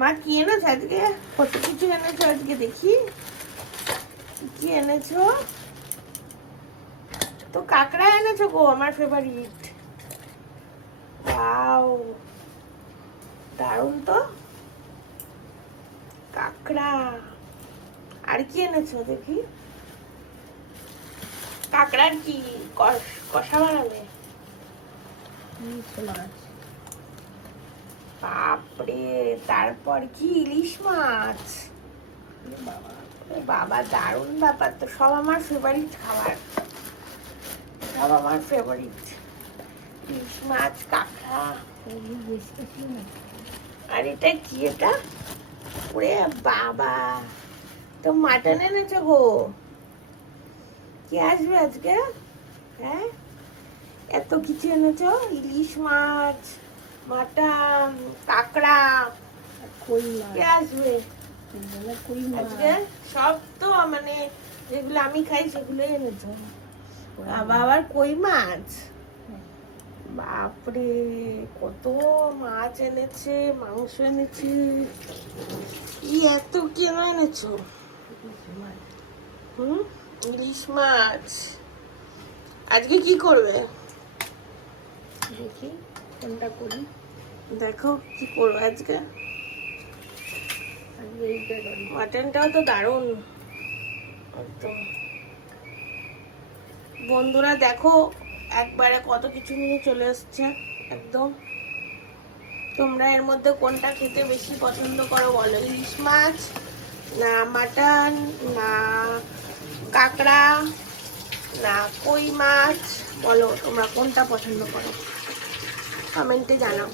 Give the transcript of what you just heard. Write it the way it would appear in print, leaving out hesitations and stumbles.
মা কি এনেছো আজকে? কত কিছু এনেছো আজকে, দেখি কি এনেছো। তো কাঁকড়া এনেছো গো, আমার ফেভারিট। ওয়াও, দারুণ তো কাঁকড়া। আর কি এনেছো দেখি? কাঁকড়ার কি কষা বানাবে? বাপরে, তারপর কি ইলিশ মাছ। বাবা, দারুণ ব্যাপার তো। সব আমার ফেভারিট খাবার, সব আমার ফেভারিট। ইলিশ মাছ, কাঁকড়া। আর এটা কি? এটা ওরে বাবা, তো মাটন এনেছো গো। কি আসবে আজকে? হ্যাঁ, এত কিছু এনেছো। ইলিশ মাছ, মাটন, কাঁকড়া, কই মাছ। কে আসবে আজকে? সব তো মানে যেগুলো আমি খাই সেগুলোই এনেছো। বাবা, আবার কই মাছ। বাপরে, কত মাছ এনেছে, মাংস এনেছে। কি এত কেন এনেছো? ইলিশ মাছ। আজকে কি করবে? দেখি কোনটা করি। দেখো কি করবে আজকে। মাটনটাও তো দারুণ একদম। বন্ধুরা দেখো, একবারে কত কিছু নিয়ে চলে এসছে একদম। তোমরা এর মধ্যে কোনটা খেতে বেশি পছন্দ করো বলো? ইলিশ মাছ, না মাটন, না কাঁকড়া, না কই মাছ? বলো তোমরা কোনটা পছন্দ করো, কমেন্টে জানাও।